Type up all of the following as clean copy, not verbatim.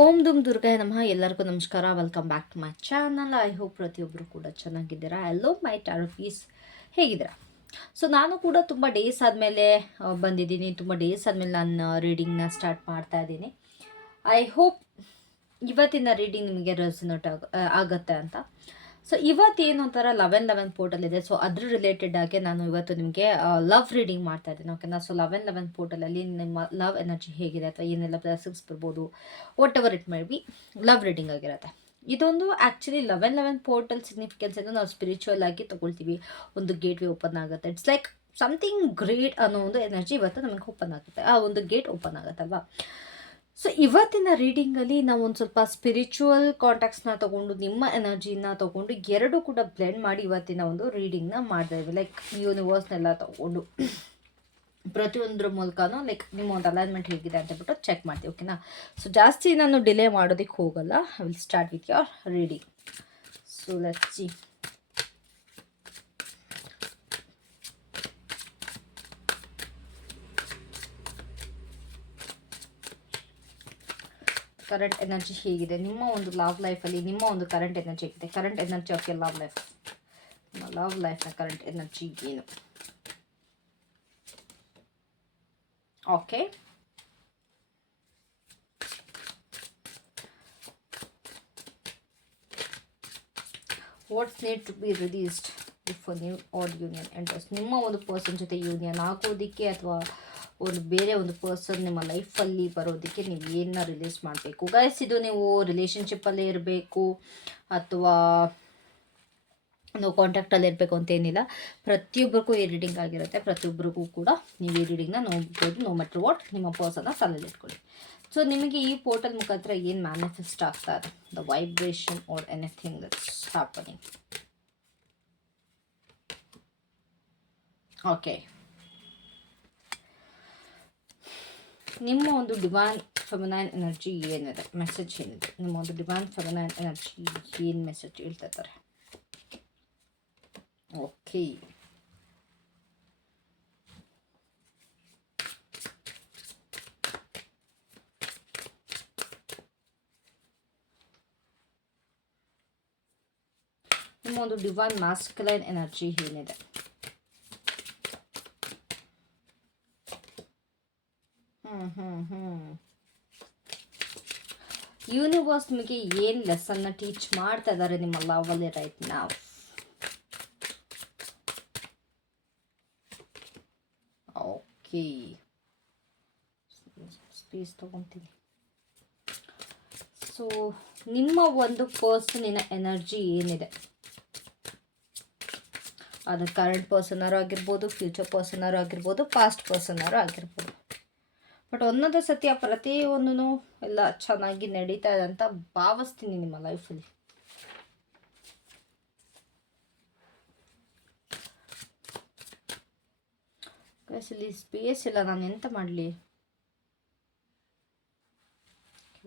ಓಂ ದುಮ್ ದುರ್ಗಾಯ ನಮಃ. ಎಲ್ಲರಿಗೂ ನಮಸ್ಕಾರ. Welcome back to my channel. I hope ಪ್ರತಿಯೊಬ್ಬರು ಕೂಡ ಚೆನ್ನಾಗಿದ್ದೀರಾ. ಹಲೋ ಮೈ ಟಾರೋಪೀಸ್, ಹೇಗಿದ್ದೀರಾ? ಸೊ ನಾನು ಕೂಡ ತುಂಬ ಡೇಸ್ ಆದಮೇಲೆ ಬಂದಿದ್ದೀನಿ. ತುಂಬ ಡೇಸ್ ಆದಮೇಲೆ ನಾನು ರೀಡಿಂಗ್ನ ಸ್ಟಾರ್ಟ್ ಮಾಡ್ತಾ ಇದ್ದೀನಿ. ಐ ಹೋಪ್ ಇವತ್ತಿನ ರೀಡಿಂಗ್ ನಿಮಗೆ ರೆಸನೇಟ್ ಆಗುತ್ತೆ ಅಂತ. ಸೊ ಇವತ್ತೇನು ಒಂಥರ 11 ಪೋರ್ಟಲ್ ಇದೆ. ಸೊ ಅದ್ರ ರಿಲೇಟೆಡ್ ಆಗಿ ನಾನು ಇವತ್ತು ನಿಮಗೆ ಲವ್ ರೀಡಿಂಗ್ ಮಾಡ್ತಾ ಇದ್ದೀನಿ. ಓಕೆನಾ? ಸೊ 11 ಪೋರ್ಟಲಲ್ಲಿ ನಿಮ್ಮ ಲವ್ ಎನರ್ಜಿ ಹೇಗಿದೆ ಅಥವಾ ಏನೆಲ್ಲ ಬ್ಲೆಸ್ಸಿಂಗ್ಸ್ ಬರ್ಬೋದು, what ever it may be, love reading ಆಗಿರುತ್ತೆ. ಇದೊಂದು ಆ್ಯಕ್ಚುಲಿ 11 ಪೋರ್ಟಲ್ ಸಿಗ್ನಿಫಿಕೆನ್ಸ್ ಎಂದು ನಾವು ಸ್ಪಿರಿಚುವಲ್ ಆಗಿ ತೊಗೊಳ್ತೀವಿ. ಒಂದು ಗೇಟ್ ವೇ ಓಪನ್ ಆಗುತ್ತೆ. ಇಟ್ಸ್ ಲೈಕ್ ಸಮಥಿಂಗ್ ಗ್ರೇಟ್ ಅನ್ನೋ ಒಂದು ಎನರ್ಜಿ ಇವತ್ತು ನಮಗೆ ಓಪನ್ ಆಗುತ್ತೆ. ಆ ಒಂದು ಗೇಟ್ ಓಪನ್ ಆಗುತ್ತಲ್ವಾ? ಸೊ ಇವತ್ತಿನ ರೀಡಿಂಗಲ್ಲಿ ನಾವು ಒಂದು ಸ್ವಲ್ಪ ಸ್ಪಿರಿಚುವಲ್ ಕಾಂಟ್ಯಾಕ್ಟ್ಸ್ನ ತೊಗೊಂಡು, ನಿಮ್ಮ ಎನರ್ಜಿನ ತೊಗೊಂಡು, ಎರಡು ಕೂಡ ಬ್ಲೆಂಡ್ ಮಾಡಿ ಇವತ್ತಿನ ಒಂದು ರೀಡಿಂಗ್ನ ಮಾಡ್ತಾ ಇದ್ದೀವಿ. ಲೈಕ್ ಯೂನಿವರ್ಸ್ನೆಲ್ಲ ತೊಗೊಂಡು ಪ್ರತಿಯೊಂದರ ಮೂಲಕನೂ ಲೈಕ್ ನಿಮ್ಮ ಒಂದು ಅಲೈನ್ಮೆಂಟ್ ಹೇಗಿದೆ ಅಂತ ಬಿಟ್ಟು ಚೆಕ್ ಮಾಡ್ತೀವಿ. ಓಕೆನಾ? ಸೊ ಜಾಸ್ತಿ ನಾನು ಡಿಲೇ ಮಾಡೋದಕ್ಕೆ ಹೋಗಲ್ಲ. I will start with your reading. So let's see. Current energy ಹೇಗಿದೆ ನಿಮ್ಮ ಒಂದು ಲವ್ ಲೈಫಲ್ಲಿ? ನಿಮ್ಮ ಒಂದು ಕರೆಂಟ್ ಎನರ್ಜಿ ಹೇಗಿದೆ? Current energy of your love life. ನಿಮ್ಮ ಲವ್ ಲೈಫ್ನ ಕರೆಂಟ್ ಎನರ್ಜಿ ಏನು? Okay, what's need to be released before new or union enters. ನಿಮ್ಮ ಒಂದು ಪರ್ಸನ್ ಜೊತೆ ಯೂನಿಯನ್ ಆಗೋದಕ್ಕೆ ಅಥವಾ ಒಂದು ಬೇರೆ ಒಂದು ಪರ್ಸನ್ ನಿಮ್ಮ ಲೈಫಲ್ಲಿ ಬರೋದಕ್ಕೆ ನೀವು ಏನನ್ನ ರಿಲೀಸ್ ಮಾಡಬೇಕು ಗೈಸ್. ಇದು ನೀವು ರಿಲೇಷನ್ಶಿಪ್ಪಲ್ಲೇ ಇರಬೇಕು ಅಥವಾ ನಾವು ಕಾಂಟ್ಯಾಕ್ಟಲ್ಲಿ ಇರಬೇಕು ಅಂತೇನಿಲ್ಲ. ಪ್ರತಿಯೊಬ್ಬರಿಗೂ ಈ ರೀಡಿಂಗ್ ಆಗಿರುತ್ತೆ. ಪ್ರತಿಯೊಬ್ಬರಿಗೂ ಕೂಡ ನೀವು ಈ ರೀಡಿಂಗ್ನ ನೋಡ್ಬೋದು. ನೋ ಮ್ಯಾಟರ್ ವಾಟ್, ನಿಮ್ಮ ಪರ್ಸನ್ನ ತಲೆಯಲ್ಲಿ ಇಟ್ಕೊಳ್ಳಿ. ಸೊ ನಿಮಗೆ ಈ ಪೋರ್ಟಲ್ ಮುಖಾಂತರ ಏನು ಮ್ಯಾನಿಫೆಸ್ಟ್ ಆಗ್ತಾ ಇದೆ? The vibration or anything that's happening. Okay, ನಿಮ್ಮ ಒಂದು ಡಿವೈನ್ ಫೆಮಿನೈನ್ ಎನರ್ಜಿ ಏನಿದೆ? ಮೆಸೇಜ್ ಏನಿದೆ? ನಿಮ್ಮ ಒಂದು ಡಿವೈನ್ ಫೆಮಿನೈನ್ ಎನರ್ಜಿ ಏನು ಮೆಸೇಜ್ ಹೇಳ್ತಾ ಇದ್ದಾರೆ? ಓಕೆ, ನಿಮ್ಮ ಒಂದು ಡಿವೈನ್ ಮಾಸ್ಕ್ಯುಲೈನ್ ಎನರ್ಜಿ ಏನಿದೆ? ಯೂನಿವರ್ಸ್ ನಿಮಗೆ ಏನು ಲೆಸನ್ನ ಟೀಚ್ ಮಾಡ್ತಾ ಇದ್ದಾರೆ ನಿಮ್ಮ ಲವಲ್ಲಿ ರೈಟ್ ನಾವ್? ಓಕೆ, ಸ್ಪೇಸ್ ತಗೊತೀನಿ. ಸೊ ನಿಮ್ಮ ಒಂದು ಪರ್ಸನಿನ ಎನರ್ಜಿ ಏನಿದೆ? ಅದು ಕರೆಂಟ್ ಪರ್ಸನರು ಆಗಿರ್ಬೋದು, ಫ್ಯೂಚರ್ ಪರ್ಸನರು ಆಗಿರ್ಬೋದು, ಪಾಸ್ಟ್ ಪರ್ಸನರು ಆಗಿರ್ಬೋದು. ಬಟ್ ಒಂದೊಂದು ಸತ್ಯ ಪ್ರತಿಯೊಂದೂ ಎಲ್ಲ ಚೆನ್ನಾಗಿ ನಡೀತಾ ಇದೆ ಅಂತ ಭಾವಿಸ್ತೀನಿ ನಿಮ್ಮ ಲೈಫಲ್ಲಿ. ಇಲ್ಲಿ ಸ್ಪೇಸ್ ಇಲ್ಲ, ನಾನು ಎಂತ ಮಾಡಲಿ?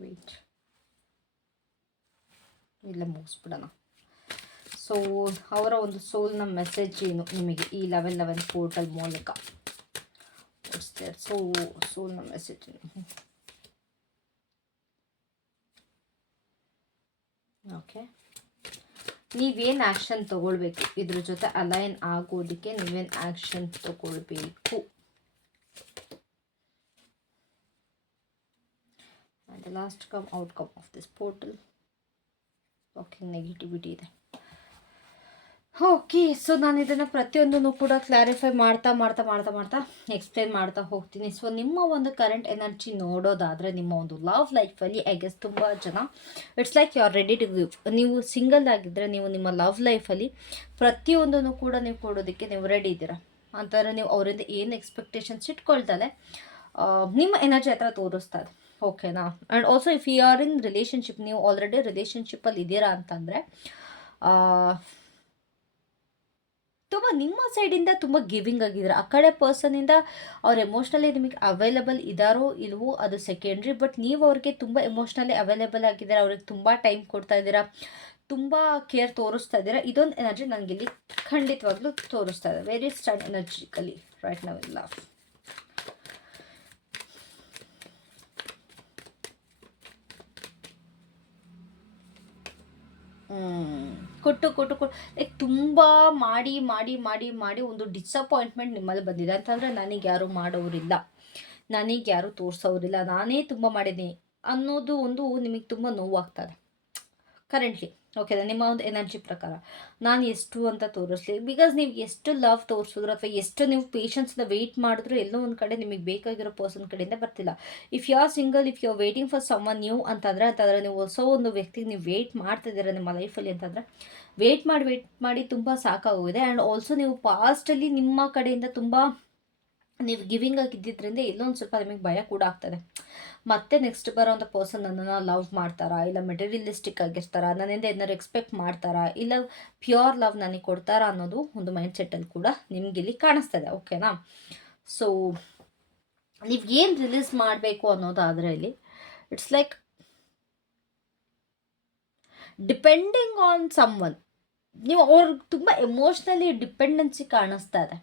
ವೇಟ್, ಇಲ್ಲ ಮುಗಿಸ್ಬಿಡೋಣ. ಸೊ ಅವರ ಒಂದು ಸೋಲ್ನ ಮೆಸೇಜ್ ಏನು ನಿಮಗೆ ಈ 11 ಪೋರ್ಟಲ್ ಮೂಲಕ? ಸೋಲ್ನ ಮೆಸೇಜ್ ಏನು? ಓಕೆ, ನೀವೇನು ಆ್ಯಕ್ಷನ್ ತಗೊಳ್ಬೇಕು? ಇದ್ರ ಜೊತೆ ಅಲೈನ್ ಆಗೋದಕ್ಕೆ ನೀವೇನು ಆ್ಯಕ್ಷನ್ ತಗೊಳ್ಬೇಕು? And the last outcome of this portal. Okay, negativity ಇದೆ. ಓಕೆ, ಸೊ ನಾನು ಇದನ್ನು ಪ್ರತಿಯೊಂದನ್ನು ಕೂಡ ಕ್ಲಾರಿಫೈ ಮಾಡ್ತಾ ಎಕ್ಸ್ಪ್ಲೇನ್ ಮಾಡ್ತಾ ಹೋಗ್ತೀನಿ. ಸೊ ನಿಮ್ಮ ಒಂದು ಕರೆಂಟ್ ಎನರ್ಜಿ ನೋಡೋದಾದರೆ ನಿಮ್ಮ ಒಂದು ಲವ್ ಲೈಫಲ್ಲಿ ಐ ಗೆಸ್ ತುಂಬ ಜನ it's like you are ready to give. ನೀವು ಸಿಂಗಲ್ ಆಗಿದ್ದರೆ ನೀವು ನಿಮ್ಮ ಲವ್ ಲೈಫಲ್ಲಿ ಪ್ರತಿಯೊಂದನ್ನು ಕೂಡ ನೀವು ಕೊಡೋದಕ್ಕೆ ನೀವು ರೆಡಿ ಇದ್ದೀರಾ ಅಂತಾರೆ. ನೀವು ಅವರಿಂದ ಏನು ಎಕ್ಸ್ಪೆಕ್ಟೇಷನ್ಸ್ ಇಟ್ಕೊಳ್ತಾರೆ ನಿಮ್ಮ ಎನರ್ಜಿ ಹತ್ರ ತೋರಿಸ್ತಾ ಇದೆ. ಓಕೆನಾ? And also if you are in relationship, ನೀವು ಆಲ್ರೆಡಿ ರಿಲೇಷನ್ಶಿಪ್ಪಲ್ಲಿ ಇದ್ದೀರಾ ಅಂತಂದರೆ ತುಂಬ ನಿಮ್ಮ ಸೈಡಿಂದ ತುಂಬ ಗಿವಿಂಗ್ ಆಗಿದ್ದಾರೆ. ಆ ಕಡೆ ಪರ್ಸನಿಂದ ಅವ್ರು ಎಮೋಷ್ನಲಿ ನಿಮಗೆ ಅವೈಲಬಲ್ ಇದ್ದಾರೋ ಇಲ್ವೋ ಅದು ಸೆಕೆಂಡ್ರಿ. ಬಟ್ ನೀವು ಅವ್ರಿಗೆ ತುಂಬ ಎಮೋಷ್ನಲಿ ಅವೈಲೇಬಲ್ ಆಗಿದ್ದೀರಾ, ಅವ್ರಿಗೆ ತುಂಬ ಟೈಮ್ ಕೊಡ್ತಾ ಇದ್ದೀರಾ, ತುಂಬ ಕೇರ್ ತೋರಿಸ್ತಾ ಇದ್ದೀರಾ. ಇದೊಂದು ಎನರ್ಜಿ ನನಗಿಲ್ಲಿ ಖಂಡಿತವಾಗ್ಲೂ ತೋರಿಸ್ತಾ ಇದೆ. Very stern energetically right now in love. ಕೊಟ್ಟು ಕೊಟ್ಟು ಕೊಟ್ಟು ಲೈಕ್ ತುಂಬ ಮಾಡಿ ಮಾಡಿ ಮಾಡಿ ಮಾಡಿ ಒಂದು ಡಿಸಪಾಯಿಂಟ್ಮೆಂಟ್ ನಿಮ್ಮಲ್ಲಿ ಬಂದಿದೆ ಅಂತಂದರೆ ನನಗೆ ಯಾರು ಮಾಡೋರಿಲ್ಲ, ನನಗೆ ಯಾರು ತೋರಿಸೋರಿಲ್ಲ, ನಾನೇ ತುಂಬ ಮಾಡಿದ್ದೀನಿ ಅನ್ನೋದು ಒಂದು ನಿಮಗೆ ತುಂಬ ನೋವಾಗ್ತದೆ ಕರೆಂಟ್ಲಿ. ಓಕೆನಾ? ನಿಮ್ಮ ಒಂದು ಎನರ್ಜಿ ಪ್ರಕಾರ ನಾನು ಎಷ್ಟು ಅಂತ ತೋರಿಸ್ಲಿ, ಬಿಕಾಸ್ ನೀವು ಎಷ್ಟು ಲವ್ ತೋರಿಸಿದ್ರು ಅಥವಾ ಎಷ್ಟು ನೀವು ಪೇಷನ್ಸ್ನ ವೆಯ್ಟ್ ಮಾಡಿದ್ರು ಎಲ್ಲೋ ಒಂದು ಕಡೆ ನಿಮಗೆ ಬೇಕಾಗಿರೋ ಪರ್ಸನ್ ಕಡೆಯಿಂದ ಬರ್ತಿಲ್ಲ. If you are single, if you are waiting for someone new ಅಂತಂದರೆ ನೀವು ಹೊಸ ಒಂದು ವ್ಯಕ್ತಿಗೆ ನೀವು ವೆಯ್ಟ್ ಮಾಡ್ತಿದ್ದೀರಾ ನಿಮ್ಮ ಲೈಫಲ್ಲಿ ಅಂತಂದರೆ ವೆಯ್ಟ್ ಮಾಡಿ ತುಂಬ ಸಾಕಾಗೋಗಿದೆ. ಆ್ಯಂಡ್ ಆಲ್ಸೋ ನೀವು ಪಾಸ್ಟಲ್ಲಿ ನಿಮ್ಮ ಕಡೆಯಿಂದ ತುಂಬ ನೀವು ಗಿವಿಂಗ್ ಆಗಿದ್ದರಿಂದ ಎಲ್ಲೊಂದು ಸ್ವಲ್ಪ ನಿಮಗೆ ಭಯ ಕೂಡ ಆಗ್ತದೆ. ಮತ್ತೆ ನೆಕ್ಸ್ಟ್ ಬರೋಂಥ ಪರ್ಸನ್ ನನ್ನನ್ನು ಲವ್ ಮಾಡ್ತಾರಾ, ಇಲ್ಲ ಮೆಟೀರಿಯಲಿಸ್ಟಿಕ್ ಆಗಿರ್ತಾರಾ, ನನ್ನಿಂದ ಏನಾದ್ರು ಎಕ್ಸ್ಪೆಕ್ಟ್ ಮಾಡ್ತಾರಾ, ಇಲ್ಲ ಪ್ಯೂರ್ ಲವ್ ನನಗೆ ಕೊಡ್ತಾರಾ ಅನ್ನೋದು ಒಂದು ಮೈಂಡ್ ಸೆಟ್ಟಲ್ಲಿ ಕೂಡ ನಿಮ್ಗೆ ಇಲ್ಲಿ ಕಾಣಿಸ್ತದೆ. ಓಕೆನಾ? ಸೊ ನೀವು ಏನು ರಿಲೀಸ್ ಮಾಡಬೇಕು ಅನ್ನೋದಾದರೆ ಇಲ್ಲಿ it's like depending on someone. ನೀವು ಅವ್ರಿಗೆ ತುಂಬ ಎಮೋಷ್ನಲಿ ಡಿಪೆಂಡೆನ್ಸಿ ಕಾಣಿಸ್ತಾ ಇದೆ.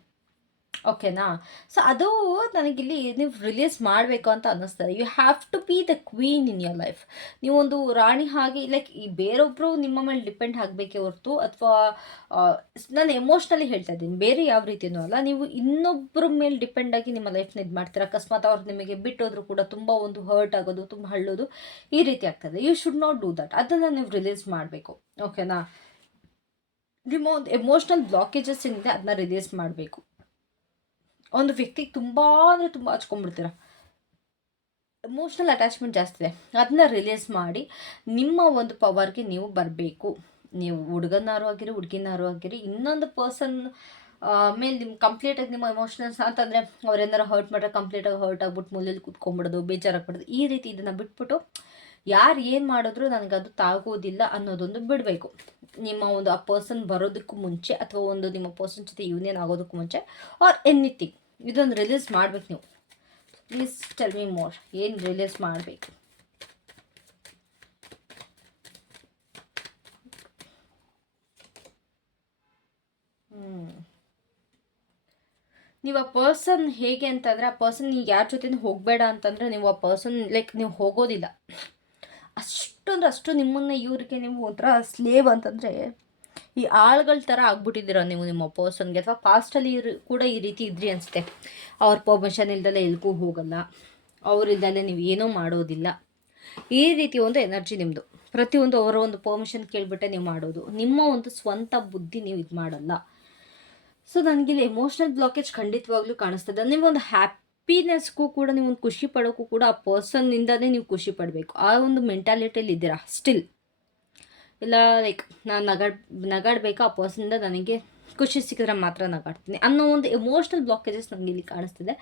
ಓಕೆನಾ? ಸೊ ಅದು ನನಗಿಲ್ಲಿ ನೀವು ರಿಲೀಸ್ ಮಾಡಬೇಕು ಅಂತ ಅನ್ನಿಸ್ತದೆ. You have to be the queen in your life. ನೀವೊಂದು ರಾಣಿ ಹಾಗೆ ಲೈಕ್ ಈ ಬೇರೊಬ್ಬರು ನಿಮ್ಮ ಮೇಲೆ ಡಿಪೆಂಡ್ ಆಗಬೇಕೇ ಹೊರತು, ಅಥವಾ ನಾನು ಎಮೋಷ್ನಲಿ ಹೇಳ್ತಾ ಇದ್ದೀನಿ, ಬೇರೆ ಯಾವ ರೀತಿಯೂ ಅಲ್ಲ. ನೀವು ಇನ್ನೊಬ್ಬರ ಮೇಲೆ ಡಿಪೆಂಡ್ ಆಗಿ ನಿಮ್ಮ ಲೈಫ್ನ ಇದು ಮಾಡ್ತೀರಾ. ಅಕಸ್ಮಾತ್ ಅವ್ರು ನಿಮಗೆ ಬಿಟ್ಟೋದ್ರು ಕೂಡ ತುಂಬ ಒಂದು ಹರ್ಟ್ ಆಗೋದು, ತುಂಬ ಹಳ್ಳೋದು, ಈ ರೀತಿ ಆಗ್ತದೆ. You should not do that. ಅದನ್ನು ನೀವು ರಿಲೀಸ್ ಮಾಡಬೇಕು. ಓಕೆನಾ? ನಿಮ್ಮ ಒಂದು ಎಮೋಷ್ನಲ್ ಬ್ಲಾಕೇಜಸ್ ಏನಿದೆ ಅದನ್ನ ರಿಲೀಸ್ ಮಾಡಬೇಕು. ಒಂದು ವ್ಯಕ್ತಿಗೆ ತುಂಬ ಅಂದರೆ ತುಂಬ ಹಚ್ಕೊಂಡ್ಬಿಡ್ತೀರ, ಎಮೋಷ್ನಲ್ ಅಟ್ಯಾಚ್ಮೆಂಟ್ ಜಾಸ್ತಿ ಇದೆ, ಅದನ್ನ ರಿಲೀಸ್ ಮಾಡಿ ನಿಮ್ಮ ಒಂದು ಪವರ್ಗೆ ನೀವು ಬರಬೇಕು. ನೀವು ಹುಡುಗನಾರು ಆಗಿರಿ, ಹುಡುಗಿನಾರು ಆಗಿರಿ, ಇನ್ನೊಂದು ಪರ್ಸನ್ ಮೇಲೆ ನಿಮ್ಮ ಕಂಪ್ಲೀಟಾಗಿ ನಿಮ್ಮ ಎಮೋಷನಲ್ಸ್ ಅಂತಂದರೆ ಅವ್ರೇನಾರು ಹರ್ಟ್ ಮಾಡ್ರೆ ಕಂಪ್ಲೀಟಾಗಿ ಹರ್ಟ್ ಆಗ್ಬಿಟ್ಟು ಮೂಲೆಯಲ್ಲಿ ಕೂತ್ಕೊಂಡ್ಬಿಡೋದು, ಬೇಜಾರಾಗ್ಬಿಡೋದು, ಈ ರೀತಿ ಇದನ್ನು ಬಿಟ್ಬಿಟ್ಟು ಯಾರು ಏನು ಮಾಡಿದ್ರು ನನಗದು ತಾಗೋದಿಲ್ಲ ಅನ್ನೋದೊಂದು ಬಿಡಬೇಕು. ನಿಮ್ಮ ಒಂದು ಆ ಪರ್ಸನ್ ಬರೋದಕ್ಕೂ ಮುಂಚೆ, ಅಥವಾ ಒಂದು ನಿಮ್ಮ ಪರ್ಸನ್ ಜೊತೆ ಯೂನಿಯನ್ ಆಗೋದಕ್ಕೂ ಮುಂಚೆ, ಆರ್ ಎನಿಥಿಂಗ್, ಇದೊಂದು ರಿಲೀಸ್ ಮಾಡ್ಬೇಕು ನೀವು. ಪ್ಲೀಸ್ ಟೆಲ್ ಮಿ ಮೋರ್, ಏನು ರಿಲೀಸ್ ಮಾಡಬೇಕು? ನೀವು ಆ ಪರ್ಸನ್ ಹೇಗೆ ಅಂತಂದರೆ, ಆ ಪರ್ಸನ್ ನೀವು ಯಾರ ಜೊತೆ ಹೋಗಬೇಡ ಅಂತಂದರೆ ನೀವು ಆ ಪರ್ಸನ್ ಲೈಕ್ ನೀವು ಹೋಗೋದಿಲ್ಲ. ಅಷ್ಟು ನಿಮ್ಮನ್ನು ಇವ್ರಿಗೆ ನೀವು ಒಂಥರ ಸ್ಲೇವ್ ಅಂತಂದರೆ ಈ ಆಳುಗಳ ಥರ ಆಗ್ಬಿಟ್ಟಿದ್ದೀರ ನೀವು ನಿಮ್ಮ ಪರ್ಸನ್ಗೆ. ಅಥವಾ ಪಾಸ್ಟಲ್ಲಿ ಕೂಡ ಈ ರೀತಿ ಇದ್ರಿ ಅನಿಸುತ್ತೆ. ಅವ್ರ ಪರ್ಮಿಷನ್ ಇಲ್ದಲೆ ಎಲ್ಗೂ ಹೋಗಲ್ಲ, ಅವರಿಲ್ದಲೆ ನೀವು ಏನೂ ಮಾಡೋದಿಲ್ಲ, ಈ ರೀತಿ ಒಂದು ಎನರ್ಜಿ ನಿಮ್ಮದು. ಪ್ರತಿಯೊಂದು ಅವರ ಒಂದು ಪರ್ಮಿಷನ್ ಕೇಳಿಬಿಟ್ಟೆ ನೀವು ಮಾಡೋದು, ನಿಮ್ಮ ಒಂದು ಸ್ವಂತ ಬುದ್ಧಿ ನೀವು ಇದು ಮಾಡಲ್ಲ. ಸೊ ನನಗಿಲ್ಲಿ ಎಮೋಷ್ನಲ್ ಬ್ಲಾಕೇಜ್ ಖಂಡಿತವಾಗ್ಲೂ ಕಾಣಿಸ್ತದೆ. ನೀವೊಂದು ಹ್ಯಾಪಿನೆಸ್ಗೂ ಕೂಡ, ನೀವು ಒಂದು ಖುಷಿ ಪಡೋಕ್ಕೂ ಕೂಡ ಆ ಪರ್ಸನ್ನಿಂದನೇ ನೀವು ಖುಷಿ ಪಡಬೇಕು. ಆ ಒಂದು ಮೆಂಟಾಲಿಟಿಯಲ್ಲಿ ಇದ್ದೀರಾ ಸ್ಟಿಲ್. ಇಲ್ಲ ಲೈಕ್ ನಾನು ನಗಾಡಬೇಕಾ, ಆ ಪರ್ಸನಿಂದ ನನಗೆ ಖುಷಿ ಸಿಕ್ಕಿದ್ರೆ ಮಾತ್ರ ನಗಾಡ್ತೀನಿ ಅನ್ನೋ ಒಂದು ಎಮೋಷ್ನಲ್ ಬ್ಲಾಕೇಜಸ್ ನನಗೆ ಇಲ್ಲಿ ಕಾಣಿಸ್ತಿದೆ.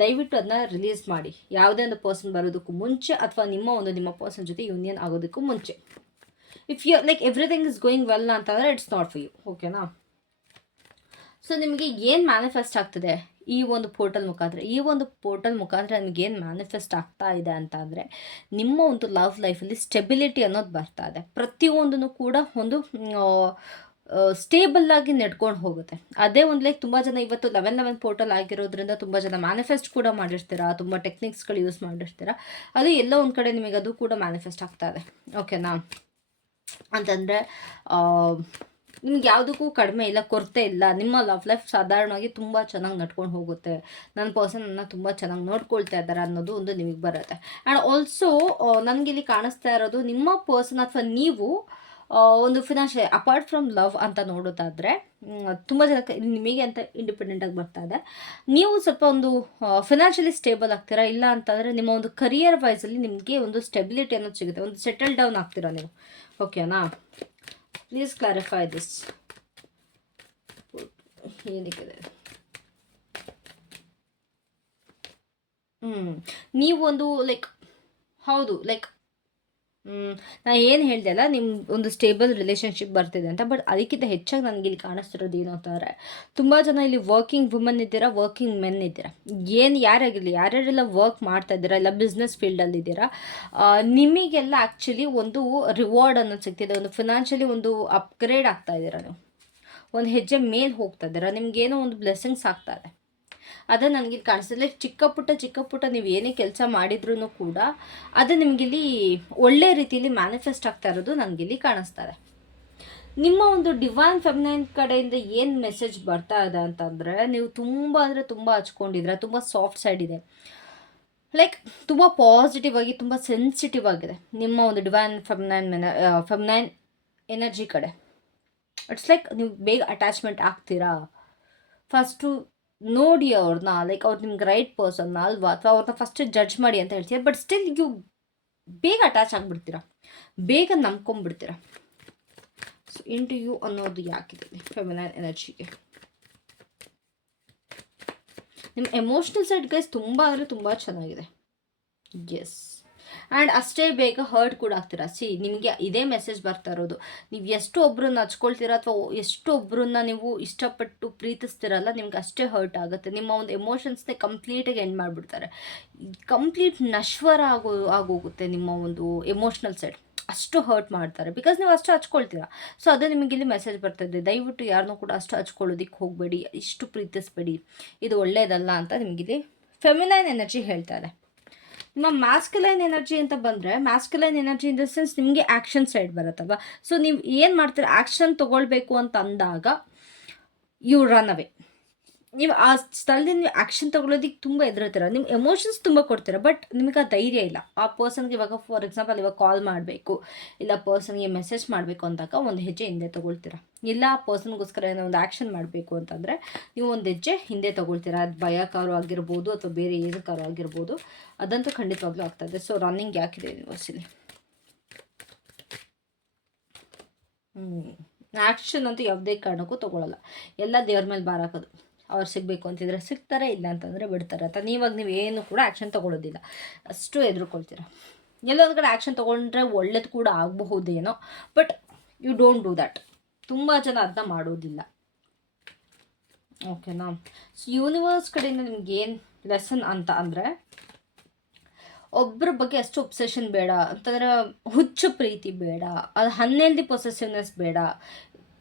ದಯವಿಟ್ಟು ಅದನ್ನ ರಿಲೀಸ್ ಮಾಡಿ. ಯಾವುದೇ ಒಂದು ಪರ್ಸನ್ ಬರೋದಕ್ಕೂ ಮುಂಚೆ, ಅಥವಾ ನಿಮ್ಮ ಪರ್ಸನ್ ಜೊತೆ ಯೂನಿಯನ್ ಆಗೋದಕ್ಕೂ ಮುಂಚೆ. If you like everything is going well ಅಂತಂದರೆ ಇಟ್ಸ್ ನಾಟ್ ಫಾರ್ ಯು. ಓಕೆನಾ? ಸೊ ನಿಮಗೆ ಏನು ಮ್ಯಾನಿಫೆಸ್ಟ್ ಆಗ್ತದೆ ಈ ಒಂದು ಪೋರ್ಟಲ್ ಮುಖಾಂತರ ನಿಮಗೇನು ಮ್ಯಾನಿಫೆಸ್ಟ್ ಆಗ್ತಾ ಇದೆ ಅಂತ ಅಂದರೆ, ನಿಮ್ಮ ಒಂದು ಲವ್ ಲೈಫಲ್ಲಿ ಸ್ಟೆಬಿಲಿಟಿ ಅನ್ನೋದು ಬರ್ತಾ ಇದೆ. ಪ್ರತಿಯೊಂದನ್ನು ಕೂಡ ಒಂದು ಸ್ಟೇಬಲ್ ಆಗಿ ನಡ್ಕೊಂಡು ಹೋಗುತ್ತೆ. ಅದೇ ಒಂದು ಲೈಕ್ ತುಂಬ ಜನ ಇವತ್ತು 11 ಪೋರ್ಟಲ್ ಆಗಿರೋದ್ರಿಂದ ತುಂಬ ಜನ ಮ್ಯಾನಿಫೆಸ್ಟ್ ಕೂಡ ಮಾಡಿರ್ತೀರಾ, ತುಂಬ ಟೆಕ್ನಿಕ್ಸ್ಗಳು ಯೂಸ್ ಮಾಡಿರ್ತೀರಾ. ಅದು ಎಲ್ಲೋ ಒಂದು ಕಡೆ ನಿಮಗೆ ಅದು ಕೂಡ ಮ್ಯಾನಿಫೆಸ್ಟ್ ಆಗ್ತಾ ಇದೆ. ಓಕೆನಾ? ಅಂತಂದರೆ ನಿಮ್ಗೆ ಯಾವುದಕ್ಕೂ ಕಡಿಮೆ ಇಲ್ಲ, ಕೊರತೆ ಇಲ್ಲ. ನಿಮ್ಮ ಲವ್ ಲೈಫ್ ಸಾಧಾರಣವಾಗಿ ತುಂಬ ಚೆನ್ನಾಗಿ ನಡ್ಕೊಂಡು ಹೋಗುತ್ತೆ. ನನ್ನ ಪರ್ಸನ್ ನನ್ನ ತುಂಬ ಚೆನ್ನಾಗಿ ನೋಡ್ಕೊಳ್ತಾ ಇದ್ದಾರೆ ಅನ್ನೋದು ಒಂದು ನಿಮಗೆ ಬರುತ್ತೆ. ಆ್ಯಂಡ್ ಆಲ್ಸೋ ನನಗಿಲ್ಲಿ ಕಾಣಿಸ್ತಾ ಇರೋದು, ನಿಮ್ಮ ಪರ್ಸನ್ ಅಥವಾ ನೀವು ಒಂದು ಫಿನಾನ್ಷಿಯಲ್ ಅಪಾರ್ಟ್ ಫ್ರಮ್ ಲವ್ ಅಂತ ನೋಡೋದಾದರೆ ತುಂಬ ಜನಕ್ಕೆ ನಿಮಗೆ ಅಂತ ಇಂಡಿಪೆಂಡೆಂಟಾಗಿ ಬರ್ತಾ ಇದೆ. ನೀವು ಸ್ವಲ್ಪ ಒಂದು ಫಿನಾನ್ಷಿಯಲಿ ಸ್ಟೇಬಲ್ ಆಗ್ತೀರಾ. ಇಲ್ಲ ಅಂತಂದರೆ ನಿಮ್ಮ ಒಂದು ಕರಿಯರ್ ವೈಸಲ್ಲಿ ನಿಮಗೆ ಒಂದು ಸ್ಟೆಬಿಲಿಟಿ ಅನ್ನೋದು ಸಿಗುತ್ತೆ, ಒಂದು ಸೆಟಲ್ ಡೌನ್ ಆಗ್ತೀರಾ ನೀವು. ಓಕೆನಾ? Please clarify this. ಏನಕ್ಕೆ ನೀವು ಒಂದು ಲೈಕ್ ಹೌದು ಲೈಕ್ ನಾನು ಏನು ಹೇಳ್ದೆ ಅಲ್ಲ, ನಿಮ್ಮ ಒಂದು ಸ್ಟೇಬಲ್ ರಿಲೇಷನ್ಶಿಪ್ ಬರ್ತಿದೆ ಅಂತ. ಬಟ್ ಅದಕ್ಕಿಂತ ಹೆಚ್ಚಾಗಿ ನನಗೆ ಇಲ್ಲಿ ಕಾಣಿಸ್ತಿರೋದು ಏನು ಅಂತಂದರೆ, ತುಂಬ ಜನ ಇಲ್ಲಿ ವರ್ಕಿಂಗ್ ವುಮನ್ ಇದ್ದೀರಾ, ವರ್ಕಿಂಗ್ ಮೆನ್ ಇದ್ದೀರಾ. ಯಾರಾಗಿರಲಿ, ಯಾರ್ಯಾರೆಲ್ಲ ವರ್ಕ್ ಮಾಡ್ತಾ ಇದ್ದೀರಾ, ಇಲ್ಲ ಬಿಸ್ನೆಸ್ ಫೀಲ್ಡಲ್ಲಿ ಇದ್ದೀರಾ, ನಿಮಗೆಲ್ಲ ಆ್ಯಕ್ಚುಲಿ ಒಂದು ರಿವಾರ್ಡ್ ಅನ್ನೋದು ಸಿಗ್ತಿದೆ. ಒಂದು ಫಿನಾನ್ಷಿಯಲಿ ಒಂದು ಅಪ್ಗ್ರೇಡ್ ಆಗ್ತಾ ಇದ್ದೀರಾ, ನೀವು ಒಂದು ಹೆಜ್ಜೆ ಮೇಲೆ ಹೋಗ್ತಾ ಇದ್ದೀರಾ, ನಿಮಗೇನೋ ಒಂದು ಬ್ಲೆಸ್ಸಿಂಗ್ಸ್ ಆಗ್ತಾ ಇದೆ. ಅದು ನನಗಿಲ್ಲಿ ಕಾಣಿಸ್ತದೆ. ಲೈಕ್ ಚಿಕ್ಕ ಪುಟ್ಟ ನೀವು ಏನೇ ಕೆಲಸ ಮಾಡಿದ್ರೂ ಕೂಡ ಅದು ನಿಮಗಿಲ್ಲಿ ಒಳ್ಳೆ ರೀತಿಯಲ್ಲಿ ಮ್ಯಾನಿಫೆಸ್ಟ್ ಆಗ್ತಾ ಇರೋದು ನನಗಿಲ್ಲಿ ಕಾಣಿಸ್ತಾರೆ. ನಿಮ್ಮ ಒಂದು ಡಿವೈನ್ ಫೆಮಿನೈನ್ ಕಡೆಯಿಂದ ಏನು ಮೆಸೇಜ್ ಬರ್ತಾ ಇದೆ ಅಂತಂದರೆ, ನೀವು ತುಂಬ ಅಂದರೆ ತುಂಬ ಹಚ್ಕೊಂಡಿದ್ರೆ, ತುಂಬ ಸಾಫ್ಟ್ ಸೈಡ್ ಇದೆ, ಲೈಕ್ ತುಂಬ ಪಾಸಿಟಿವ್ ಆಗಿ ತುಂಬ ಸೆನ್ಸಿಟಿವ್ ಆಗಿದೆ ನಿಮ್ಮ ಒಂದು ಡಿವೈನ್ ಫೆಮಿನೈನ್ ಎನರ್ಜಿ ಕಡೆ. ಇಟ್ಸ್ ಲೈಕ್ ನೀವು ಬೇಗ ಅಟ್ಯಾಚ್ಮೆಂಟ್ ಆಗ್ತೀರಾ. ಫಸ್ಟು ನೋಡಿ ಅವ್ರನ್ನ, ಲೈಕ್ ಅವ್ರು ನಿಮ್ಗೆ ರೈಟ್ ಪರ್ಸನ್ನ ಅಲ್ವಾ, ಅಥವಾ ಅವ್ರನ್ನ ಫಸ್ಟ್ ಜಡ್ಜ್ ಮಾಡಿ ಅಂತ ಹೇಳ್ತೀರ. ಬಟ್ ಸ್ಟಿಲ್ ಯು ಬೇಗ ಅಟ್ಯಾಚ್ ಆಗಿಬಿಡ್ತೀರಾ, ಬೇಗ ನಂಬ್ಕೊಂಡ್ಬಿಡ್ತೀರಾ. ಸೊ ಇಂಟು ಯು ಅನ್ನೋದು ಯಾಕಿದೆ ಫೆಮಿನೈನ್ ಎನರ್ಜಿಗೆ? ನಿಮ್ಮ ಎಮೋಷ್ನಲ್ ಸೈಡ್ ಗೈಸ್ ತುಂಬ ಅಂದರೆ ತುಂಬ ಚೆನ್ನಾಗಿದೆ. ಎಸ್, ಆ್ಯಂಡ್ ಅಷ್ಟೇ ಬೇಗ ಹರ್ಟ್ ಕೂಡ ಆಗ್ತೀರಾ. ನಿಮಗೆ ಇದೇ ಮೆಸೇಜ್ ಬರ್ತಾ ಇರೋದು, ನೀವು ಎಷ್ಟು ಒಬ್ಬರನ್ನ ಹಚ್ಕೊಳ್ತೀರಾ ಅಥವಾ ಎಷ್ಟು ಒಬ್ಬರನ್ನ ನೀವು ಇಷ್ಟಪಟ್ಟು ಪ್ರೀತಿಸ್ತೀರಲ್ಲ, ನಿಮ್ಗೆ ಅಷ್ಟೇ ಹರ್ಟ್ ಆಗುತ್ತೆ. ನಿಮ್ಮ ಒಂದು ಎಮೋಷನ್ಸ್ನೇ ಕಂಪ್ಲೀಟಾಗಿ ಎಂಡ್ ಮಾಡಿಬಿಡ್ತಾರೆ. ಕಂಪ್ಲೀಟ್ ನಶ್ವರ ಆಗೋಗುತ್ತೆ ನಿಮ್ಮ ಒಂದು ಎಮೋಷ್ನಲ್ ಸೈಡ್. ಅಷ್ಟು ಹರ್ಟ್ ಮಾಡ್ತಾರೆ, ಬಿಕಾಸ್ ನೀವು ಅಷ್ಟು ಹಚ್ಕೊಳ್ತೀರಾ. ಸೊ ಅದು ನಿಮಗೆ ಇಲ್ಲಿ ಮೆಸೇಜ್ ಬರ್ತದೆ, ದಯವಿಟ್ಟು ಯಾರನ್ನೂ ಕೂಡ ಅಷ್ಟು ಹಚ್ಕೊಳ್ಳೋದಿಕ್ಕೆ ಹೋಗಬೇಡಿ, ಇಷ್ಟು ಪ್ರೀತಿಸ್ಬೇಡಿ, ಇದು ಒಳ್ಳೆಯದಲ್ಲ ಅಂತ ನಿಮಗಿಲ್ಲಿ ಫೆಮಿನೈನ್ ಎನರ್ಜಿ ಹೇಳ್ತಾ ಇದೆ. ನಿಮ್ಮ ಮ್ಯಾಸ್ಕ್ಯುಲೈನ್ ಎನರ್ಜಿ ಅಂತ ಬಂದರೆ, masculine energy in the sense ನಿಮಗೆ ಆ್ಯಕ್ಷನ್ ಸೈಡ್ ಬರುತ್ತಲ್ವ. ಸೊ ನೀವು ಏನು ಮಾಡ್ತೀರ, ಆ್ಯಕ್ಷನ್ ತೊಗೊಳ್ಬೇಕು ಅಂತ ಅಂದಾಗ ಯು ರನ್ ಅವೇ. ನೀವು ಆ ಸ್ಥಳದಿಂದ ನೀವು ಆ್ಯಕ್ಷನ್ ತೊಗೊಳೋದಕ್ಕೆ ತುಂಬ ಹೆದರ್ತೀರ, ನಿಮ್ಮ ಎಮೋಷನ್ಸ್ ತುಂಬ ಕೊಡ್ತೀರ, ಬಟ್ ನಿಮಗೆ ಆ ಧೈರ್ಯ ಇಲ್ಲ. ಆ ಪರ್ಸನ್ಗೆ ಇವಾಗ ಫಾರ್ ಎಕ್ಸಾಂಪಲ್ ಇವಾಗ ಕಾಲ್ ಮಾಡಬೇಕು, ಇಲ್ಲ ಪರ್ಸನ್ಗೆ ಮೆಸೇಜ್ ಮಾಡಬೇಕು ಅಂದಾಗ ಒಂದು ಹೆಜ್ಜೆ ಹಿಂದೆ ತೊಗೊಳ್ತೀರ. ಇಲ್ಲ ಆ ಪರ್ಸನ್ಗೋಸ್ಕರ ಏನೋ ಒಂದು ಆ್ಯಕ್ಷನ್ ಮಾಡಬೇಕು ಅಂತಂದರೆ ನೀವು ಒಂದು ಹೆಜ್ಜೆ ಹಿಂದೆ ತೊಗೊಳ್ತೀರ. ಅದು ಭಯಕಾರು ಆಗಿರ್ಬೋದು ಅಥವಾ ಬೇರೆ ಏನಕ್ಕಾರು ಆಗಿರ್ಬೋದು, ಅದಂತೂ ಖಂಡಿತವಾಗ್ಲೂ ಆಗ್ತದೆ. ಸೊ ರನ್ನಿಂಗ್ ಯಾಕಿದೆ ಯೂನಿವರ್ಸಲ್ಲಿ? ಆ್ಯಕ್ಷನ್ ಅಂತೂ ಯಾವುದೇ ಕಾರಣಕ್ಕೂ ತೊಗೊಳ್ಳಲ್ಲ, ಎಲ್ಲ ದೇವ್ರ ಮೇಲೆ ಭಾರ ಹಾಕೋದು. ಅವ್ರು ಸಿಗಬೇಕು ಅಂತಿದ್ರೆ ಸಿಗ್ತಾರೆ, ಇಲ್ಲ ಅಂತಂದರೆ ಬಿಡ್ತಾರೆ ಅಂತ. ನೀವು ಏನು ಕೂಡ ಆ್ಯಕ್ಷನ್ ತೊಗೊಳ್ಳೋದಿಲ್ಲ, ಅಷ್ಟು ಎದುರ್ಕೊಳ್ತೀರ. ಎಲ್ಲೊಂದು ಕಡೆ ಆ್ಯಕ್ಷನ್ ತೊಗೊಂಡ್ರೆ ಒಳ್ಳೇದು ಕೂಡ ಆಗಬಹುದೇನೋ, but you don't do that. ತುಂಬ ಜನ ಅದನ್ನ ಮಾಡೋದಿಲ್ಲ. ಓಕೆನಾ? ಸೊ ಯೂನಿವರ್ಸ್ ಕಡೆಯಿಂದ ನಿಮ್ಗೇನು ಲೆಸನ್ ಅಂತ ಅಂದರೆ, ಒಬ್ಬರ ಬಗ್ಗೆ ಅಷ್ಟು ಒಬ್ಸೆಷನ್ ಬೇಡ ಅಂತಂದರೆ, ಹುಚ್ಚು ಪ್ರೀತಿ ಬೇಡ, ಅದು ಅನ್ಹೆಲ್ದಿ ಪೊಸೆಸಿವ್ನೆಸ್ ಬೇಡ.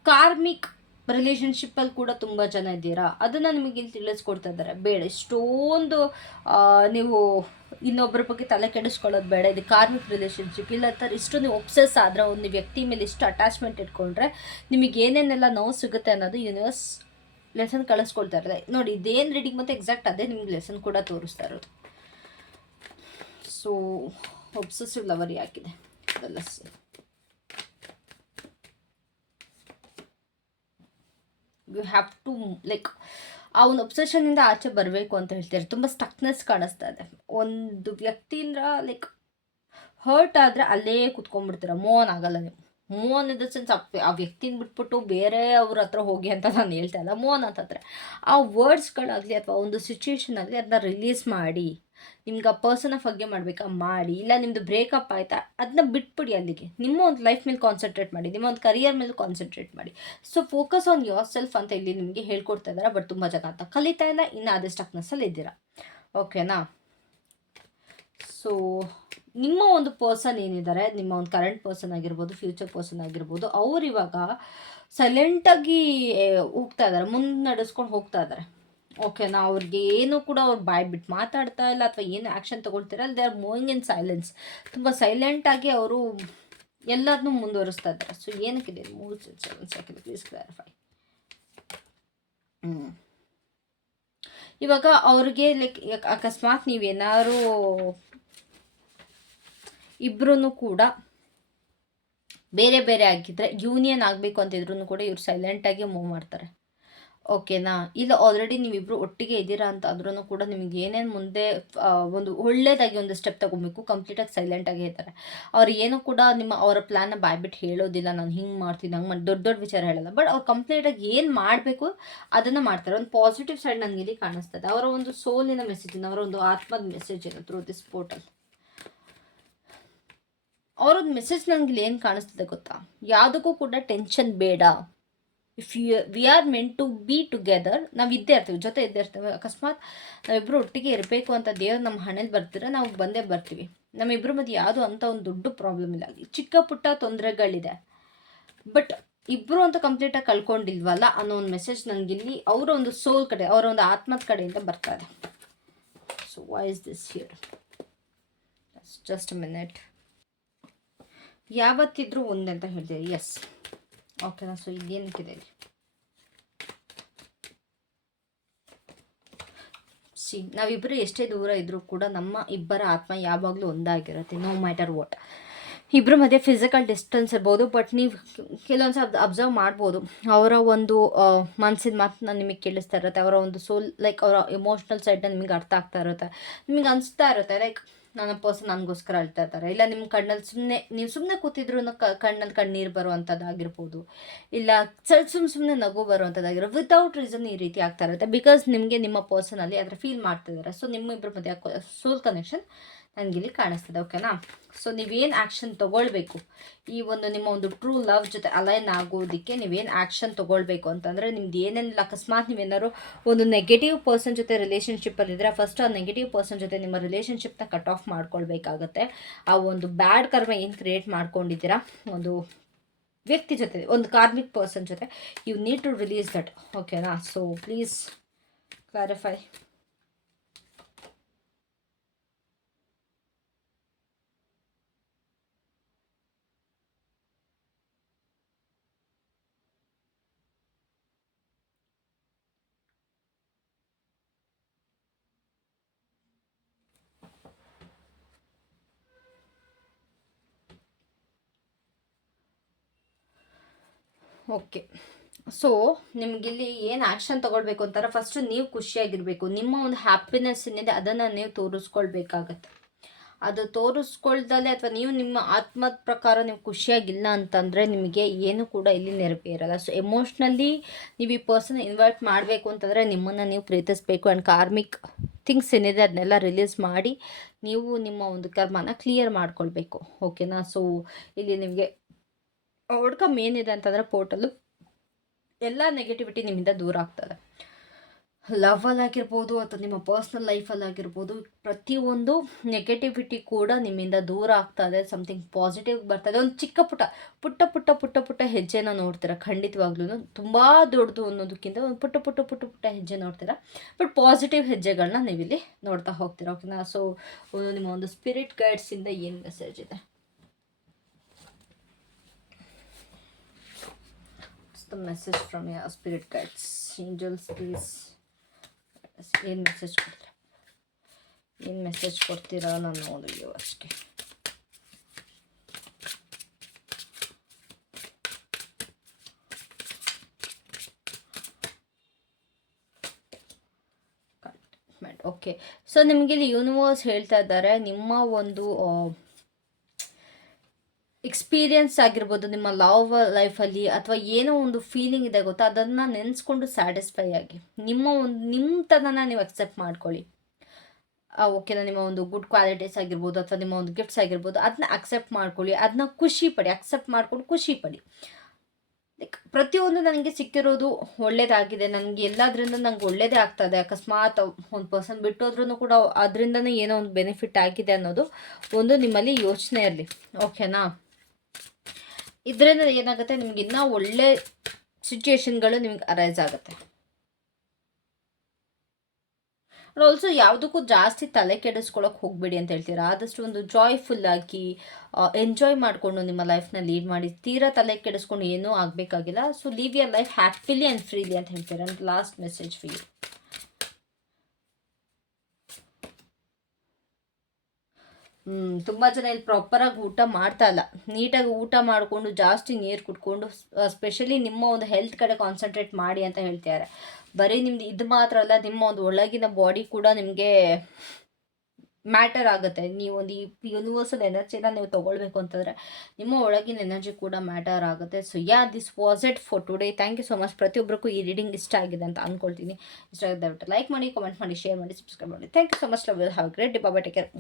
ಕಾರ್ಮಿಕ್ ರಿಲೇಷನ್ಶಿಪ್ಪಲ್ಲಿ ಕೂಡ ತುಂಬ ಜನ ಇದ್ದೀರಾ, ಅದನ್ನು ನಿಮಗೆ ಇಲ್ಲಿ ತಿಳಿಸ್ಕೊಡ್ತಾ ಇದ್ದಾರೆ. ಬೇಡ ಇಷ್ಟೊಂದು ನೀವು ಇನ್ನೊಬ್ಬರ ಬಗ್ಗೆ ತಲೆ ಕೆಡಿಸ್ಕೊಳ್ಳೋದು ಬೇಡ. ಇದು ಕಾರ್ಮಿಕ್ ರಿಲೇಷನ್ಶಿಪ್ ಇಲ್ಲ ಥರ ಇಷ್ಟು ನೀವು ಒಬ್ಸೆಸ್ ಆದರೆ, ಒಂದು ವ್ಯಕ್ತಿ ಮೇಲೆ ಇಷ್ಟು ಅಟ್ಯಾಚ್ಮೆಂಟ್ ಇಟ್ಕೊಂಡ್ರೆ ನಿಮಗೆ ಏನೇನೆಲ್ಲ ನೋವು ಸಿಗುತ್ತೆ ಅನ್ನೋದು ಯೂನಿವರ್ಸ್ ಲೆಸನ್ ಕಳಿಸ್ಕೊಳ್ತಾ ಇರೋದು. ನೋಡಿ, ಇದೇನು ರೀಡಿಂಗ್ ಮತ್ತು ಎಕ್ಸಾಕ್ಟ್ ಅದೇ ನಿಮ್ಗೆ ಲೆಸನ್ ಕೂಡ ತೋರಿಸ್ತಾ ಇರೋದು. ಸೊ ಒಬ್ಸೆಸಿವ್ ಲವರ್ ಯಾಕಿದೆ ಅದೆಲ್ಲ ಯು ಹ್ಯಾವ್ ಟು ಲೈಕ್ ಆ ಒಂದು ಒಬ್ಸೆಷನಿಂದ ಆಚೆ ಬರಬೇಕು ಅಂತ ಹೇಳ್ತಾರೆ. ತುಂಬ ಸ್ಟಕ್ನೆಸ್ ಕಾಣಿಸ್ತಾ ಇದೆ. ಒಂದು ವ್ಯಕ್ತಿಯಿಂದ ಲೈಕ್ ಹರ್ಟ್ ಆದರೆ ಅಲ್ಲೇ ಕುತ್ಕೊಂಡ್ಬಿಡ್ತೀರ, ಮೂವ್ ಆನ್ ಆಗಲ್ಲ ನೀವು. Move on in the sense ಆ ವ್ಯಕ್ತಿನ ಬಿಟ್ಬಿಟ್ಟು ಬೇರೆ ಅವ್ರ ಹತ್ರ ಹೋಗಿ ಅಂತ ನಾನು ಹೇಳ್ತಾ ಇಲ್ಲ. ಮೂವ್ ಆನ್ ಅಂತಂದರೆ ಆ ವರ್ಡ್ಸ್ಗಳಾಗಲಿ ಅಥವಾ ಒಂದು ಸಿಚುವೇಶನ್ ಆಗಲಿ ಅದನ್ನ ರಿಲೀಸ್ ಮಾಡಿ. ನಿಮ್ಗೆ ಆ ಪರ್ಸನ್ನ ಫಗ್ಗೆ ಮಾಡಬೇಕಾ ಮಾಡಿ, ಇಲ್ಲ ನಿಮ್ಮದು ಬ್ರೇಕಪ್ ಆಯಿತಾ ಅದನ್ನ ಬಿಟ್ಬಿಡಿ, ಅಲ್ಲಿಗೆ ನಿಮ್ಮ ಒಂದು ಲೈಫ್ ಮೇಲೆ ಕಾನ್ಸಂಟ್ರೇಟ್ ಮಾಡಿ, ನಿಮ್ಮ ಒಂದು ಕರಿಯರ್ ಮೇಲೆ ಕಾನ್ಸಂಟ್ರೇಟ್ ಮಾಡಿ. So focus on your self ಅಂತ ಇಲ್ಲಿ ನಿಮಗೆ ಹೇಳ್ಕೊಡ್ತಾ ಇದ್ದಾರೆ. ಬಟ್ ತುಂಬ ಜನ ಅಂತ ಕಲಿತಾ ಇಲ್ಲ, ಇನ್ನು ಅದೇ ಸ್ಟಕ್ನೆಸ್ಸಲ್ಲಿ ಇದ್ದೀರಾ. ಓಕೆನಾ? ಸೊ ನಿಮ್ಮ ಒಂದು ಪರ್ಸನ್ ಏನಿದ್ದಾರೆ, ನಿಮ್ಮ ಒಂದು ಕರೆಂಟ್ ಪರ್ಸನ್ ಆಗಿರ್ಬೋದು, ಫ್ಯೂಚರ್ ಪರ್ಸನ್ ಆಗಿರ್ಬೋದು, ಅವ್ರು ಇವಾಗ ಸೈಲೆಂಟಾಗಿ ಹೋಗ್ತಾ ಇದ್ದಾರೆ, ಮುನ್ನಡೆಸ್ಕೊಂಡು ಹೋಗ್ತಾ ಇದ್ದಾರೆ. ಓಕೆನಾ? ಅವ್ರಿಗೆ ಏನು ಕೂಡ ಅವ್ರು ಬಾಯ್ ಬಿಟ್ಟು ಮಾತಾಡ್ತಾ ಇಲ್ಲ ಅಥವಾ ಏನು ಆ್ಯಕ್ಷನ್ ತೊಗೊಳ್ತಿರಲ್ಲ. They are moving in silence. ತುಂಬ ಸೈಲೆಂಟಾಗಿ ಅವರು ಎಲ್ಲದನ್ನೂ ಮುಂದುವರಿಸ್ತಾ ಇದ್ದಾರೆ. ಸೊ ಏನಕ್ಕಿದೆ 3 ಸೆಕೆಂಡ್ ಪ್ಲೀಸ್ ಕ್ಲಾರಿಫೈ. ಇವಾಗ ಅವ್ರಿಗೆ ಲೈಕ್ ಅಕಸ್ಮಾತ್ ನೀವೇನಾದ್ರು ಇಬ್ಬರೂ ಕೂಡ ಬೇರೆ ಬೇರೆ ಆಗಿದ್ದರೆ, ಯೂನಿಯನ್ ಆಗಬೇಕು ಅಂತಿದ್ರು ಕೂಡ ಇವ್ರು ಸೈಲೆಂಟಾಗಿ ಮೂವ್ ಮಾಡ್ತಾರೆ. ಓಕೆನಾ? ಇಲ್ಲ ಆಲ್ರೆಡಿ ನೀವಿಬ್ಬರು ಒಟ್ಟಿಗೆ ಇದ್ದೀರಾ ಅಂತ ಅಂದ್ರೂ ಕೂಡ ನಿಮಗೆ ಏನೇನು ಮುಂದೆ ಒಂದು ಒಳ್ಳೇದಾಗಿ ಒಂದು ಸ್ಟೆಪ್ ತೊಗೊಬೇಕು, ಕಂಪ್ಲೀಟಾಗಿ ಸೈಲೆಂಟಾಗೇ ಇರ್ತಾರೆ. ಅವ್ರು ಏನೂ ಕೂಡ ಅವರ ಪ್ಲ್ಯಾನ್ನ ಬಾಯ್ಬಿಟ್ಟು ಹೇಳೋದಿಲ್ಲ, ನಾನು ಹಿಂಗೆ ಮಾಡ್ತೀನಿ ಹಂಗೆ ಮಾಡಿ ದೊಡ್ಡ ದೊಡ್ಡ ವಿಚಾರ ಹೇಳಲ್ಲ. ಬಟ್ ಅವ್ರು ಕಂಪ್ಲೀಟಾಗಿ ಏನು ಮಾಡಬೇಕು ಅದನ್ನು ಮಾಡ್ತಾರೆ. ಒಂದು ಪಾಸಿಟಿವ್ ಸೈಡ್ ನನಗೆ ಇಲ್ಲಿ ಕಾಣಿಸ್ತದೆ. ಅವರ ಒಂದು ಸೋಲಿನ ಮೆಸೇಜಿನ, ಅವರ ಒಂದು ಆತ್ಮದ ಮೆಸೇಜ್ ಏನು ಥ್ರೂ ದಿಸ್ ಪೋರ್ಟಲ್. ಅವರೊಂದು ಮೆಸೇಜ್ ನನಗೆ ಇಲ್ಲಿ ಏನು ಕಾಣಿಸ್ತದೆ ಗೊತ್ತಾ? ಯಾವುದಕ್ಕೂ ಕೂಡ ಟೆನ್ಷನ್ ಬೇಡ. If we are meant to be together, ನಾವು ಇದ್ದೇ ಇರ್ತೀವಿ, ಜೊತೆ ಇದ್ದೇ ಇರ್ತೇವೆ. ಅಕಸ್ಮಾತ್ ನಾವಿಬ್ಬರು ಒಟ್ಟಿಗೆ ಇರಬೇಕು ಅಂತ ದೇವ್ರು ನಮ್ಮ ಹಣೆಯಲ್ಲಿ ಬರ್ತೀರ, ನಾವು ಬಂದೇ ಬರ್ತೀವಿ. ನಮ್ಮಿಬ್ಬರ ಮಧ್ಯೆ ಯಾವುದೂ ಅಂತ ಒಂದು ದೊಡ್ಡ ಪ್ರಾಬ್ಲಮ್ ಇಲ್ಲ, ಚಿಕ್ಕ ಪುಟ್ಟ ತೊಂದರೆಗಳಿದೆ. ಬಟ್ ಇಬ್ಬರು ಅಂತ ಕಂಪ್ಲೀಟಾಗಿ ಕಳ್ಕೊಂಡಿಲ್ವಲ್ಲ ಅನ್ನೋ ಒಂದು ಮೆಸೇಜ್ ನನಗಿಲ್ಲಿ ಅವರ ಒಂದು ಸೋಲ್ ಕಡೆ, ಅವರ ಒಂದು ಆತ್ಮದ ಕಡೆಯಿಂದ ಬರ್ತಾ ಇದೆ. So why is this here? Just a minute. ಯಾವತ್ತಿದ್ರೂ ಒಂದೇ ಅಂತ ಹೇಳ್ತೀವಿ. ಎಸ್, ಓಕೆನಾ. ಸೊ ಇದೇನಕ್ಕಿದೆ ಇಲ್ಲಿ ನಾವಿಬ್ಬರು ಎಷ್ಟೇ ದೂರ ಇದ್ದರೂ ಕೂಡ ನಮ್ಮ ಇಬ್ಬರ ಆತ್ಮ ಯಾವಾಗಲೂ ಒಂದಾಗಿರುತ್ತೆ, ನೋ ಮ್ಯಾಟರ್ ವಾಟ್. ಇಬ್ಬರ ಮಧ್ಯೆ ಫಿಸಿಕಲ್ ಡಿಸ್ಟೆನ್ಸ್ ಇರ್ಬೋದು, ಬಟ್ ನೀವು ಕೆಲವೊಂದು ಸಲ ಅಬ್ಸರ್ವ್ ಮಾಡ್ಬೋದು, ಅವರ ಒಂದು ಮನಸ್ಸಿನ ಮಾತನ್ನ ನಿಮಗೆ ಕೇಳಿಸ್ತಾ ಇರುತ್ತೆ, ಅವರ ಒಂದು ಸೋಲ್ ಲೈಕ್ ಅವರ ಎಮೋಷ್ನಲ್ ಸೈಡ್ನ ನಿಮಗೆ ಅರ್ಥ ಆಗ್ತಾ ಇರುತ್ತೆ. ನಿಮಗೆ ಅನಿಸ್ತಾ ಇರುತ್ತೆ ಲೈಕ್ ನನ್ನ ಪರ್ಸನ್ ನನಗೋಸ್ಕರ ಅಳ್ತಾ ಇರ್ತಾರೆ, ಇಲ್ಲ ನಿಮ್ಮ ಕಣ್ಣಲ್ಲಿ ನೀವು ಸುಮ್ಮನೆ ಕೂತಿದ್ರು ಕಣ್ಣಲ್ಲಿ ಕಣ್ಣೀರು ಬರುವಂಥದ್ದಾಗಿರ್ಬೋದು, ಇಲ್ಲ ಸುಮ್ಮನೆ ನಗು ಬರುವಂಥದ್ದಾಗಿರೋ ವಿತೌಟ್ ರೀಸನ್ ಈ ರೀತಿ ಆಗ್ತಾ ಇರುತ್ತೆ. ಬಿಕಾಸ್ ನಿಮಗೆ ನಿಮ್ಮ ಪರ್ಸನಲ್ಲಿ ಅದರ ಫೀಲ್ ಮಾಡ್ತಿದ್ದಾರೆ. ಸೊ ನಿಮ್ಮಿಬ್ಬರ ಮಧ್ಯೆ ಸೋಲ್ ಕನೆಕ್ಷನ್ ನನಗಿಲ್ಲಿ ಕಾಣಿಸ್ತದೆ. ಓಕೆನಾ. ಸೊ ನೀವೇನು ಆ್ಯಕ್ಷನ್ ತೊಗೊಳ್ಬೇಕು ಈ ಒಂದು ನಿಮ್ಮ ಒಂದು ಟ್ರೂ ಲವ್ ಜೊತೆ ಅಲೈನ್ ಆಗೋದಕ್ಕೆ, ನೀವೇನು ಆ್ಯಕ್ಷನ್ ತೊಗೊಳ್ಬೇಕು ಅಂತಂದರೆ, ನಿಮ್ದು ಏನೇನಿಲ್ಲ ಅಕಸ್ಮಾತ್ ನೀವೇನಾದ್ರು ಒಂದು ನೆಗೆಟಿವ್ ಪರ್ಸನ್ ಜೊತೆ ರಿಲೇಷನ್ಶಿಪ್ಪಲ್ಲಿದ್ದರೆ, ಫಸ್ಟ್ ಆ ನೆಗೆಟಿವ್ ಪರ್ಸನ್ ಜೊತೆ ನಿಮ್ಮ ರಿಲೇಷನ್ಶಿಪ್ನ ಕಟ್ ಆಫ್ ಮಾಡ್ಕೊಳ್ಬೇಕಾಗತ್ತೆ. ಆ ಒಂದು ಬ್ಯಾಡ್ ಕರ್ಮ ಏನು ಕ್ರಿಯೇಟ್ ಮಾಡ್ಕೊಂಡಿದ್ದೀರಾ ಒಂದು ವ್ಯಕ್ತಿ ಜೊತೆ, ಒಂದು ಕಾರ್ಮಿಕ್ ಪರ್ಸನ್ ಜೊತೆ, you need to release that. ಓಕೆನಾ. So please clarify. Okay. So ನಿಮಗಿಲ್ಲಿ ಏನು ಆ್ಯಕ್ಷನ್ ತೊಗೊಳ್ಬೇಕು ಅಂತಾರೆ, ಫಸ್ಟು ನೀವು ಖುಷಿಯಾಗಿರಬೇಕು. ನಿಮ್ಮ ಒಂದು ಹ್ಯಾಪಿನೆಸ್ ಏನಿದೆ ಅದನ್ನು ನೀವು ತೋರಿಸ್ಕೊಳ್ಬೇಕಾಗತ್ತೆ. ಅದು ತೋರಿಸ್ಕೊಳ್ದಲ್ಲೇ ಅಥವಾ ನೀವು ನಿಮ್ಮ ಆತ್ಮದ ಪ್ರಕಾರ ನೀವು ಖುಷಿಯಾಗಿಲ್ಲ ಅಂತಂದರೆ ನಿಮಗೆ ಏನು ಕೂಡ ಇಲ್ಲಿ ನೆರವೇರಲ್ಲ. ಸೊ ಎಮೋಷ್ನಲಿ ನೀವು ಈ ಪರ್ಸನ್ ಇನ್ವೈಟ್ ಮಾಡಬೇಕು ಅಂತಂದರೆ ನಿಮ್ಮನ್ನು ನೀವು ಪ್ರೀತಿಸಬೇಕು. ಆ್ಯಂಡ್ ಕಾರ್ಮಿಕ್ ಥಿಂಗ್ಸ್ ಏನಿದೆ ಅದನ್ನೆಲ್ಲ ರಿಲೀಸ್ ಮಾಡಿ ನೀವು ನಿಮ್ಮ ಒಂದು ಕರ್ಮನ ಕ್ಲಿಯರ್ ಮಾಡ್ಕೊಳ್ಬೇಕು. ಓಕೆನಾ. ಸೊ ಇಲ್ಲಿ ನಿಮಗೆ ಔಟ್ಕಮ್ ಏನಿದೆ ಅಂತಂದರೆ ಪೋರ್ಟಲ್ಲು ಎಲ್ಲ ನೆಗೆಟಿವಿಟಿ ನಿಮ್ಮಿಂದ ದೂರ ಆಗ್ತದೆ. ಲವ್ವಲ್ಲಾಗಿರ್ಬೋದು ಅಥವಾ ನಿಮ್ಮ ಪರ್ಸ್ನಲ್ ಲೈಫಲ್ಲಾಗಿರ್ಬೋದು, ಪ್ರತಿಯೊಂದು ನೆಗೆಟಿವಿಟಿ ಕೂಡ ನಿಮ್ಮಿಂದ ದೂರ ಆಗ್ತದೆ. ಸಮಥಿಂಗ್ ಪಾಸಿಟಿವ್ ಬರ್ತದೆ. ಒಂದು ಚಿಕ್ಕ ಪುಟ್ಟ ಹೆಜ್ಜೆನ ನೋಡ್ತೀರಾ. ಖಂಡಿತವಾಗ್ಲೂ ತುಂಬ ದೊಡ್ಡದು ಅನ್ನೋದಕ್ಕಿಂತ ಒಂದು ಪುಟ್ಟ ಹೆಜ್ಜೆ ನೋಡ್ತೀರಾ. ಬಟ್ ಪಾಸಿಟಿವ್ ಹೆಜ್ಜೆಗಳನ್ನ ನೀವಿಲ್ಲಿ ನೋಡ್ತಾ ಹೋಗ್ತೀರಾ. ಓಕೆನಾ. ಸೊ ನಿಮ್ಮ ಒಂದು ಸ್ಪಿರಿಟ್ ಗೈಡ್ಸಿಂದ ಏನು ಮೆಸೇಜ್ ಇದೆ? The message from your spirit guides, angels, please. ಏನು ಮೆಸೇಜ್ ಕೊಡ್ತೀರಾ ನಾನು ನೋಡಿದ್ವಿ ಅಷ್ಟೇ. ಓಕೆ. ಸೊ ನಿಮಗೆ ಇಲ್ಲಿ ಯೂನಿವರ್ಸ್ ಹೇಳ್ತಾ ಇದ್ದಾರೆ, ನಿಮ್ಮ ಒಂದು ಎಕ್ಸ್ಪೀರಿಯನ್ಸ್ ಆಗಿರ್ಬೋದು, ನಿಮ್ಮ ಲವ್ ಲೈಫಲ್ಲಿ ಅಥವಾ ಏನೋ ಒಂದು ಫೀಲಿಂಗ್ ಇದೆ ಗೊತ್ತಾ, ಅದನ್ನು ನೆನೆಸ್ಕೊಂಡು ಸ್ಯಾಟಿಸ್ಫೈ ಆಗಿ ನಿಮ್ಮ ತನನ ನೀವು ಅಕ್ಸೆಪ್ಟ್ ಮಾಡ್ಕೊಳ್ಳಿ. ಓಕೆನಾ. ನಿಮ್ಮ ಒಂದು ಗುಡ್ ಕ್ವಾಲಿಟೀಸ್ ಆಗಿರ್ಬೋದು ಅಥವಾ ನಿಮ್ಮ ಒಂದು ಗಿಫ್ಟ್ಸ್ ಆಗಿರ್ಬೋದು, ಅದನ್ನ ಅಕ್ಸೆಪ್ಟ್ ಮಾಡ್ಕೊಳ್ಳಿ. ಅದನ್ನ ಖುಷಿ ಪಡಿ, ಅಕ್ಸೆಪ್ಟ್ ಮಾಡ್ಕೊಂಡು ಖುಷಿ ಪಡಿ. ಲೈಕ್ ಪ್ರತಿಯೊಂದು ನನಗೆ ಸಿಕ್ಕಿರೋದು ಒಳ್ಳೇದಾಗಿದೆ, ನನಗೆ ಎಲ್ಲದರಿಂದ ನಂಗೆ ಒಳ್ಳೇದೇ ಆಗ್ತದೆ. ಅಕಸ್ಮಾತ್ ಒಂದು ಪರ್ಸನ್ ಬಿಟ್ಟೋದ್ರೂ ಕೂಡ ಅದರಿಂದನೇ ಏನೋ ಒಂದು ಬೆನಿಫಿಟ್ ಆಗಿದೆ ಅನ್ನೋದು ಒಂದು ನಿಮ್ಮಲ್ಲಿ ಯೋಚನೆ ಇರಲಿ. ಓಕೆನಾ. ಇದರಿಂದ ಏನಾಗುತ್ತೆ, ನಿಮ್ಗೆ ಇನ್ನೂ ಒಳ್ಳೆ ಸಿಚುಯೇಷನ್ಗಳು ನಿಮ್ಗೆ ಅರೈಸ್ ಆಗುತ್ತೆ. ಆಲ್ಸೋ ಯಾವುದಕ್ಕೂ ಜಾಸ್ತಿ ತಲೆ ಕೆಡಿಸ್ಕೊಳಕ್ಕೆ ಹೋಗಬೇಡಿ ಅಂತ ಹೇಳ್ತೀರಾ. ಆದಷ್ಟು ಒಂದು ಜಾಯ್ಫುಲ್ ಆಗಿ ಎಂಜಾಯ್ ಮಾಡಿಕೊಂಡು ನಿಮ್ಮ ಲೈಫ್ನ ಲೀಡ್ ಮಾಡಿ. ತೀರಾ ತಲೆ ಕೆಡಿಸ್ಕೊಂಡು ಏನೂ ಆಗಬೇಕಾಗಿಲ್ಲ. So live your life happily and freely ಅಂತ ಹೇಳ್ತೀರಾ. And last message for you. ತುಂಬ ಜನ ಇಲ್ಲಿ ಪ್ರಾಪರಾಗಿ ಊಟ ಮಾಡ್ತಾ ಇಲ್ಲ. ನೀಟಾಗಿ ಊಟ ಮಾಡಿಕೊಂಡು ಜಾಸ್ತಿ ನೀರು ಕುಡ್ಕೊಂಡು ಸ್ಪೆಷಲಿ ನಿಮ್ಮ ಒಂದು ಹೆಲ್ತ್ ಕಡೆ ಕಾನ್ಸಂಟ್ರೇಟ್ ಮಾಡಿ ಅಂತ ಹೇಳ್ತಾರೆ. ಬರೀ ನಿಮ್ದು ಇದು ಮಾತ್ರ ಅಲ್ಲ, ನಿಮ್ಮ ಒಂದು ಒಳಗಿನ ಬಾಡಿ ಕೂಡ ನಿಮಗೆ ಮ್ಯಾಟರ್ ಆಗುತ್ತೆ. ನೀವು ಒಂದು ಈ ಯೂನಿವರ್ಸಲ್ ಎನರ್ಜಿನ ನೀವು ತೊಗೊಳ್ಬೇಕು ಅಂತಂದರೆ ನಿಮ್ಮ ಒಳಗಿನ ಎನರ್ಜಿ ಕೂಡ ಮ್ಯಾಟರ್ ಆಗುತ್ತೆ. So this was it for today. Thank you so much. ಪ್ರತಿಯೊಬ್ಬರಿಗೂ ಈ ರೀಡಿಂಗ್ ಇಷ್ಟ ಆಗಿದೆ ಅಂತ ಅಂದ್ಕೊಳ್ತೀನಿ. ಇಷ್ಟ ಆಗಿದೆ ದಯವಿಟ್ಟು ಲೈಕ್ ಮಾಡಿ, ಕಮೆಂಟ್ ಮಾಡಿ, ಶೇರ್ ಮಾಡಿ, ಸಬ್ಸ್ಕ್ರೈಬ್ ಮಾಡಿ. Thank you so much. Love you. Have a great day. Bye. Take care.